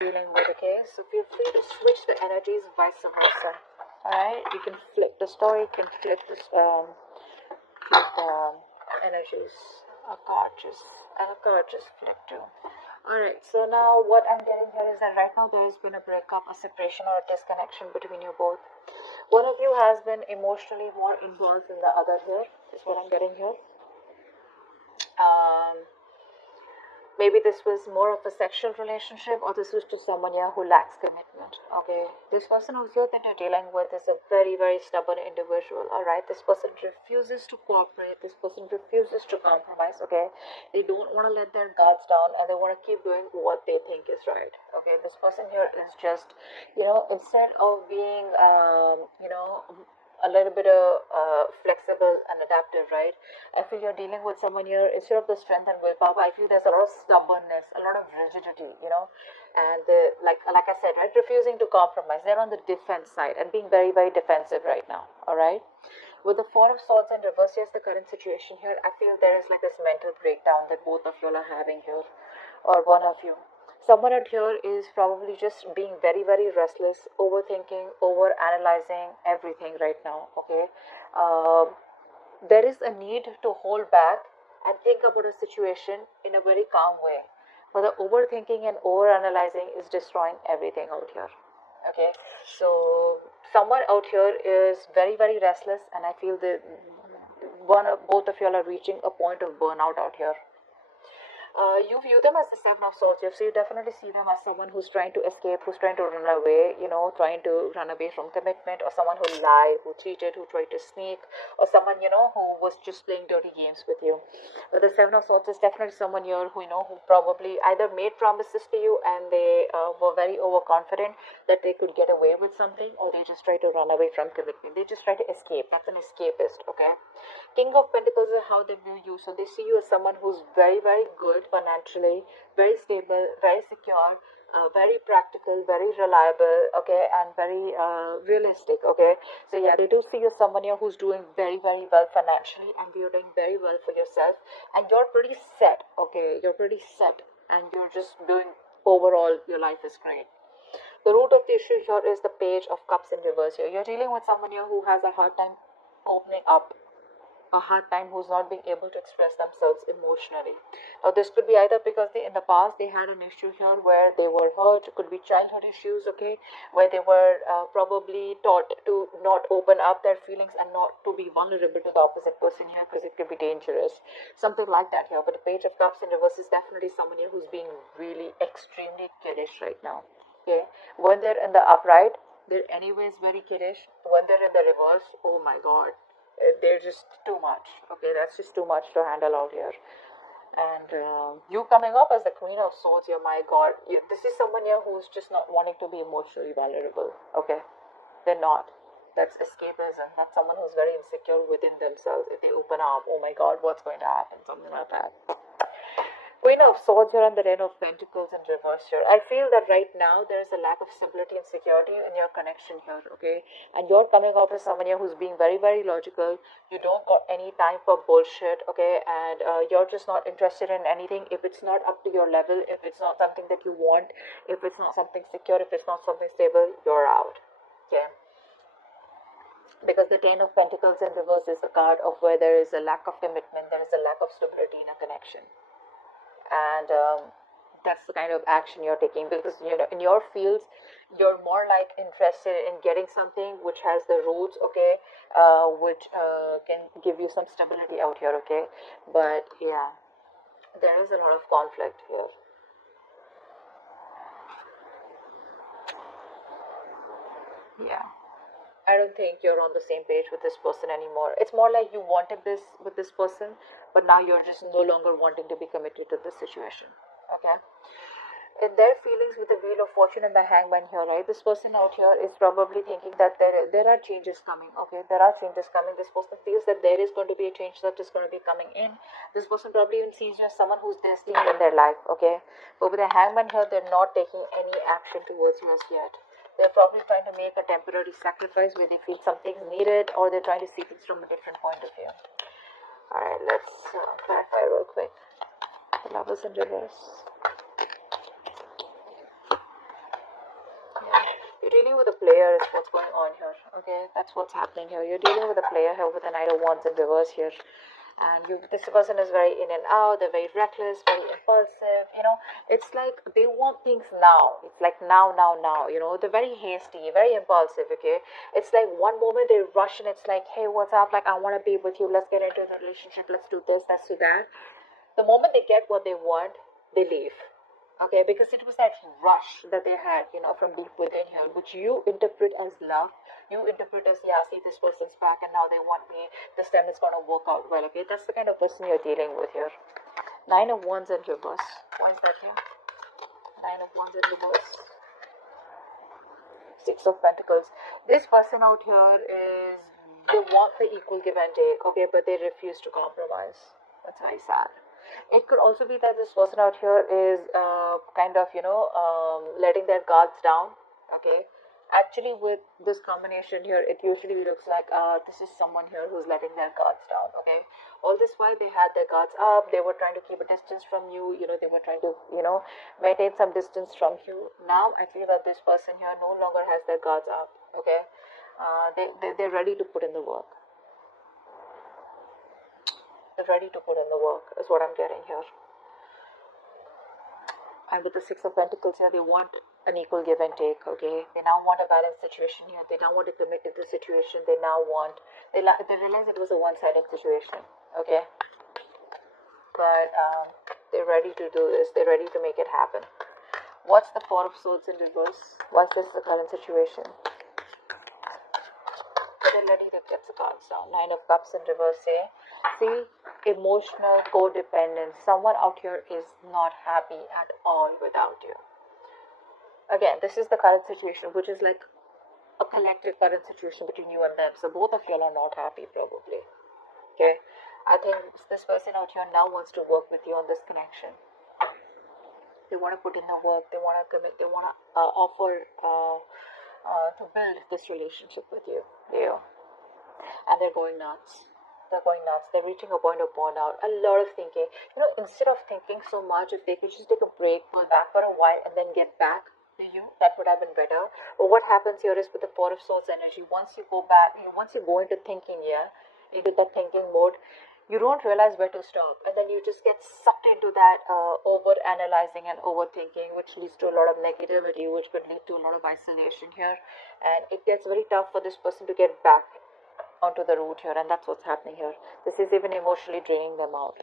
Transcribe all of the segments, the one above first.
dealing with. Okay, so feel free to switch the energies, vice versa. All right, you can flip the story, you can flip this energies. A card just and a card just flip too. All right, so now what I'm getting here is that right now there has been a breakup, a separation, or a disconnection between you both. One of you has been emotionally more involved than the other here, is what I'm getting here. Maybe this was more of a sexual relationship, or this was to someone here who lacks commitment. Okay, this person who's here that you're dealing with is a very, very stubborn individual. All right, this person refuses to cooperate, this person refuses to compromise. Okay, they don't want to let their guards down and they want to keep doing what they think is right. Okay, this person here is just, instead of being, a little bit of flexible and adaptive, right? I feel you're dealing with someone here, instead of the strength and willpower, I feel there's a lot of stubbornness, a lot of rigidity, and like I said, right, refusing to compromise. They're on the defense side and being very, very defensive right now, all right? With the Four of Swords in reverse, here's the current situation here. I feel there is like this mental breakdown that both of you are having here, or one of you. Someone out here is probably just being very, very restless, overthinking, over analyzing everything right now. Okay, there is a need to hold back and think about a situation in a very calm way. But the overthinking and over analyzing is destroying everything out here. Okay, so someone out here is very, very restless, and I feel that both of you all are reaching a point of burnout out here. You view them as the Seven of Swords. So you definitely see them as someone who's trying to escape, who's trying to run away, trying to run away from commitment, or someone who lied, who cheated, who tried to sneak, or someone, who was just playing dirty games with you. But the Seven of Swords is definitely someone here who, who probably either made promises to you and they were very overconfident that they could get away with something, or they just try to run away from commitment. They just try to escape. That's an escapist, okay? King of Pentacles is how they view you. So they see you as someone who's very, very good financially, very stable, very secure, very practical, very reliable, okay, and very realistic, okay. So yeah, they do see you as someone here who's doing very, very well financially, and you're doing very well for yourself, and you're pretty set, okay. You're pretty set, and you're just doing overall. Your life is great. The root of the issue here is the Page of Cups in reverse here. You're dealing with someone here who has a hard time opening up, a hard time, who's not being able to express themselves emotionally. Now this could be either because in the past they had an issue here where they were hurt. It could be childhood issues, okay, where they were probably taught to not open up their feelings and not to be vulnerable to the opposite person here, because it could be dangerous, something like that here. But the Page of Cups in reverse is definitely someone here who's being really extremely kiddish right now. Okay, when they're in the upright, they're anyways very kiddish. When they're in the reverse, oh my god, they're just too much. Okay, that's just too much to handle out here. And you coming up as the Queen of Swords here, my god, this is someone here who's just not wanting to be emotionally vulnerable. Okay, they're not. That's escapism. That's someone who's very insecure within themselves. If they open up, oh my god, what's going to happen, something like that. Queen of Swords here and the Ten of Pentacles in reverse here. I feel that right now there is a lack of stability and security in your connection here, okay? And you're coming off as someone here who's being very, very logical. You don't got any time for bullshit, okay? And you're just not interested in anything if it's not up to your level, if it's not something that you want, if it's not something secure, if it's not something stable, you're out, okay? Because the Ten of Pentacles in reverse is a card of where there is a lack of commitment, there is a lack of stability in a connection. And that's the kind of action you're taking, because in your fields you're more like interested in getting something which has the roots, okay, which can give you some stability out here, okay. But yeah, there is a lot of conflict here. Yeah, I don't think you're on the same page with this person anymore. It's more like you wanted this with this person, but now you're just no longer wanting to be committed to this situation, okay. In their feelings, with the Wheel of Fortune and the Hangman here, right, this person out here is probably thinking that there are changes coming, okay, there are changes coming. This person feels that there is going to be a change that is going to be coming in. This person probably even sees you as someone who's destined in their life, okay. But with the Hangman here, they're not taking any action towards you as yet. They're probably trying to make a temporary sacrifice where they feel something's needed, or they're trying to see things from a different point of view. Alright, let's clarify real quick. The Lovers in reverse. You're dealing with a player is what's going on here. Okay, that's what's happening here. You're dealing with a player here with the Knight of Wands in reverse here. And this person is very in and out, they're very reckless, very impulsive, you know. It's like they want things now. It's like now, you know. They're very hasty, very impulsive, okay. It's like one moment they rush and it's like, hey, what's up, like I want to be with you, let's get into the relationship, let's do this, let's do that. The moment they get what they want, they leave. Okay, because it was that rush that they had, you know, from deep within here, which you interpret as love. You interpret as, yeah, see, this person's back and now they want me. This time it's going to work out well, okay? That's the kind of person you're dealing with here. Nine of Wands in reverse. Why is that here? Nine of Wands in reverse. Six of Pentacles. This person out here is, they want the equal give and take, okay, but they refuse to compromise. That's very sad. It could also be that this person out here is kind of, you know, letting their guards down, okay. Actually, with this combination here, it usually looks like this is someone here who's letting their guards down, okay. All this while they had their guards up, they were trying to keep a distance from you, you know, they were trying to, you know, maintain some distance from you. Now I feel that this person here no longer has their guards up, okay. They're ready to put in the work. They're ready to put in the work is what I'm getting here. And with the Six of Pentacles here, they want an equal give and take, okay. They now want a balanced situation here. They now want to commit to the situation. They now want, they realize it was a one-sided situation, okay. But they're ready to do this. They're ready to make it happen. What's the Four of Swords in reverse? What's this the current situation? They're ready to get the cards down. Nine of Cups in reverse, say. See, emotional codependence. Someone out here is not happy at all without you. Again, this is the current situation, which is like a collective current situation between you and them. So both of you are not happy, probably. Okay, I think this person out here now wants to work with you on this connection. They want to put in the work. They want to commit. They want to offer to build this relationship with you. And they're going nuts. They're going nuts. They're reaching a point of burnout. A lot of thinking. You know, instead of thinking so much, if they could just take a break, go back for a while, and then get back to you, that would have been better. But what happens here is with the Four of Swords energy, once you go back, once you go into thinking, into that thinking mode, you don't realize where to stop, and then you just get sucked into that over analyzing and overthinking, which leads to a lot of negativity, which could lead to a lot of isolation here, and it gets very tough for this person to get back onto the root here, and that's what's happening here. This is even emotionally draining them out.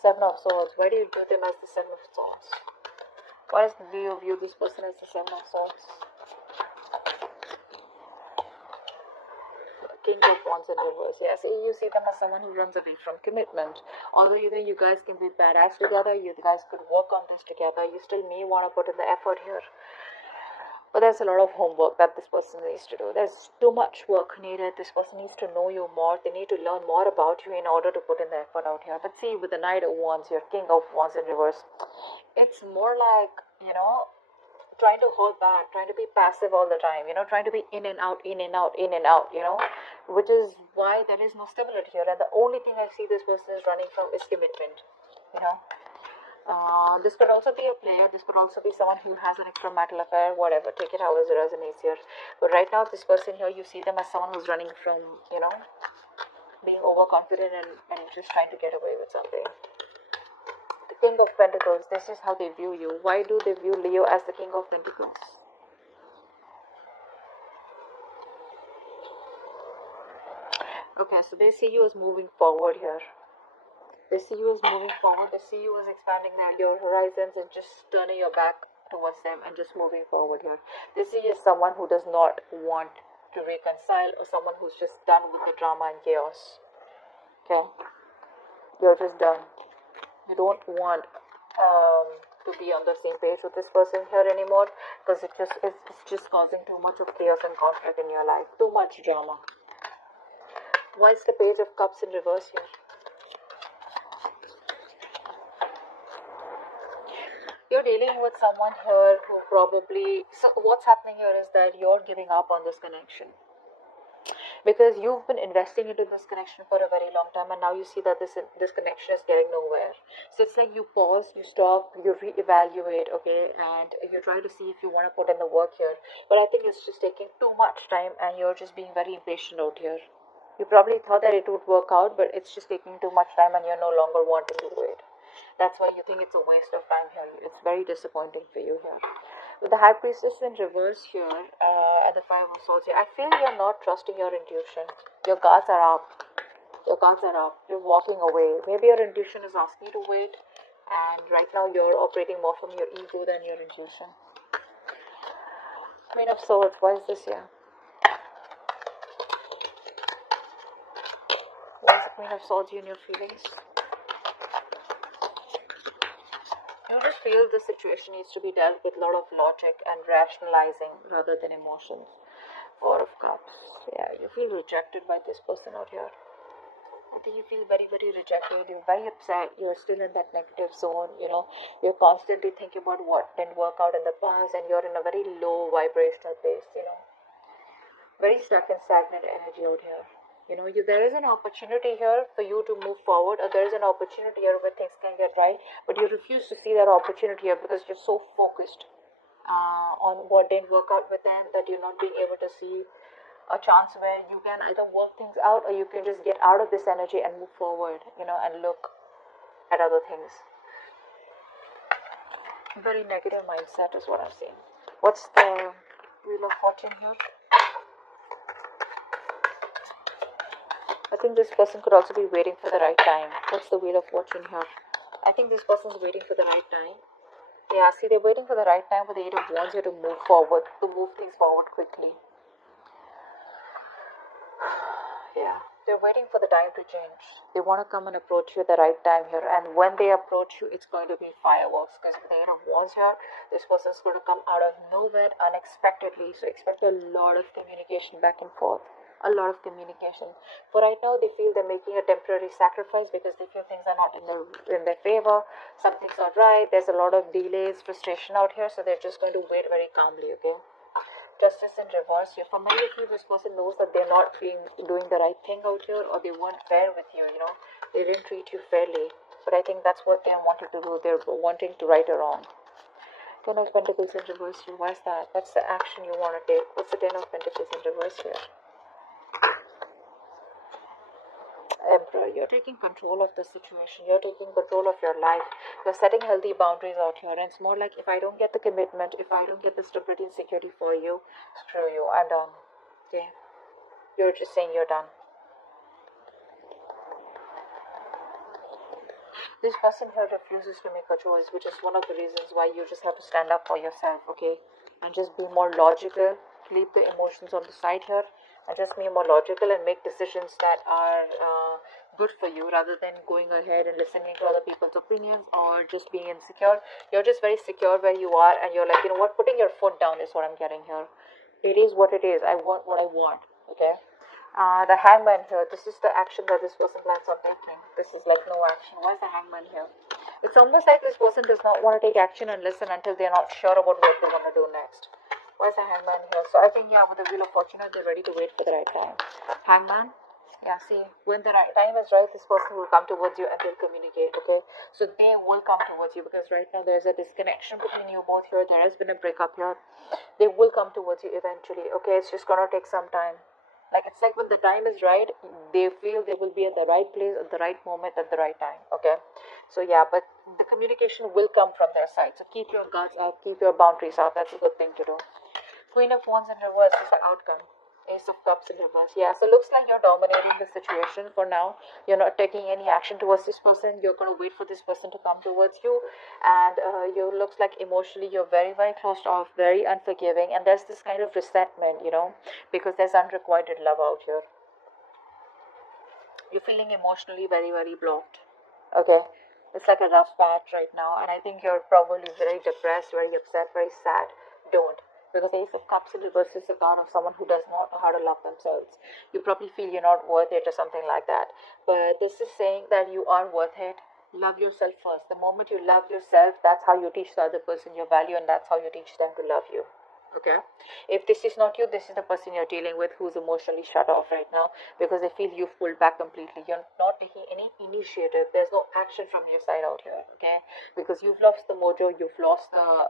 Seven of Swords. Why do you view them as the Seven of Swords? Why do you view this person as the Seven of Swords? King of Wands in reverse. Yes, you see them as someone who runs away from commitment. Although you think you guys can be badass together, you guys could work on this together, you still may want to put in the effort here. But there's a lot of homework that this person needs to do. There's too much work needed. This person needs to know you more. They need to learn more about you in order to put in the effort out here. But see, with the Knight of Wands here, King of Wands in reverse, it's more like, you know, trying to hold back, trying to be passive all the time, you know, trying to be in and out, in and out, in and out, you know, which is why there is no stability here. And the only thing I see this person is running from is commitment, you know. This could also be a player. This could also be someone who has an extramarital affair, whatever. Take it how it resonates here. But right now, this person here, you see them as someone who's running from, you know, being overconfident and just trying to get away with something. The King of Pentacles, this is how they view you. Why do they view Leo as the King of Pentacles? Okay, so they see you as moving forward here. They see you as moving forward. They see you as expanding your horizons and just turning your back towards them and just moving forward here. They see you as someone who does not want to reconcile, or someone who's just done with the drama and chaos. Okay? You're just done. You don't want to be on the same page with this person here anymore, because it's just causing too much of chaos and conflict in your life. Too much drama. Why is the Page of Cups in reverse here? You're dealing with someone here who probably, so what's happening here is that you're giving up on this connection. because you've been investing into this connection for a very long time, and now you see that this connection is getting nowhere. So it's like you pause, you stop, you reevaluate, okay, and you try to see if you want to put in the work here. But I think it's just taking too much time, and you're just being very impatient out here. You probably thought that it would work out, but it's just taking too much time, and you're no longer wanting to do it. That's why you think it's a waste of time here. It's very disappointing for you here. With the High Priestess in reverse here, and the Five of Swords here, I feel you're not trusting your intuition. Your guards are up. Your guards are up. You're walking away. Maybe your intuition is asking you to wait, and right now you're operating more from your ego than your intuition. Queen of Swords, why is this here? Why is the Queen of Swords in your feelings? You just feel the situation needs to be dealt with a lot of logic and rationalizing rather than emotions. Four of Cups. Yeah, you feel rejected by this person out here. I think you feel very, very rejected. You're very upset. You're still in that negative zone. You're constantly thinking about what didn't work out in the past, and you're in a very low vibrational base. Very stuck and stagnant energy out here. There is an opportunity here for you to move forward, or there is an opportunity here where things can get right, but you refuse to see that opportunity here because you're so focused on what didn't work out with them that you're not being able to see a chance where you can either work things out, or you can just get out of this energy and move forward, and look at other things. Very negative mindset is what I'm seeing. What's the Wheel of Fortune here? I think this person could also be waiting for the right time. What's the Wheel of Fortune here? I think this person is waiting for the right time. Yeah, see, they're waiting for the right time, but the Eight of Wands here to move forward, to move things forward quickly. Yeah, they're waiting for the time to change. They want to come and approach you at the right time here, and when they approach you, it's going to be fireworks, because with the Eight of Wands here, this person's going to come out of nowhere unexpectedly. So expect a lot of communication back and forth. A lot of communication. For right now, they feel they're making a temporary sacrifice because they feel things are not in their favor. Something's not right. There's a lot of delays, frustration out here, so they're just going to wait very calmly, okay? Justice in reverse here. For many of you, this person knows that they're not doing the right thing out here, or they weren't fair with you, They didn't treat you fairly. But I think that's what they wanted to do. They're wanting to right a wrong. Ten of Pentacles in reverse here. Why is that? That's the action you want to take. What's the Ten of Pentacles in reverse here? Emperor, you're taking control of the situation. You're taking control of your life. You're setting healthy boundaries out here. And it's more like, if I don't get the commitment, if I don't get the stability and security for you, screw you, I'm done. Okay? You're just saying you're done. This person here refuses to make a choice, which is one of the reasons why you just have to stand up for yourself, okay? And just be more logical. Leave the emotions on the side here. And just be more logical and make decisions that are good for you, rather than going ahead and listening to other people's opinions or just being insecure. You're just very secure where you are, and you're like, putting your foot down is what I'm getting here. It is what it is. I want what I want, okay? The Hangman here, this is the action that this person plans on taking. This is like no action. Why is the Hangman here? It's almost like this person does not want to take action and listen until they're not sure about what they want to do next. Why is the Hangman here? So I think, yeah, with the Wheel of Fortune, they're ready to wait for the right time. Hangman, yeah, see, when the right time is right, this person will come towards you and they'll communicate, okay? So they will come towards you, because right now there's a disconnection between you both here. There has been a breakup here. They will come towards you eventually, okay? It's just gonna take some time. It's like when the time is right, they feel they will be at the right place at the right moment at the right time, okay? So yeah, but the communication will come from their side. So keep your guards up, keep your boundaries up. That's a good thing to do. Queen of Wands in reverse is the outcome. Ace of Cups in reverse. Yeah, so looks like you're dominating the situation for now. You're not taking any action towards this person. You're going to wait for this person to come towards you. And you looks like emotionally you're very, very closed off, very unforgiving. And there's this kind of resentment, because there's unrequited love out here. You're feeling emotionally very, very blocked. Okay? It's like a rough patch right now. And I think you're probably very depressed, very upset, very sad. Don't. Because Ace of Cups in reverse is the card of someone who does not know how to love themselves. You probably feel you're not worth it or something like that. But this is saying that you are worth it. Love yourself first. The moment you love yourself, that's how you teach the other person your value, and that's how you teach them to love you. Okay, if this is not you, this is the person you're dealing with who's emotionally shut off right now, because they feel you've pulled back completely. You're not taking any initiative. There's no action from your side out here. Okay, because you've lost the mojo, you've lost the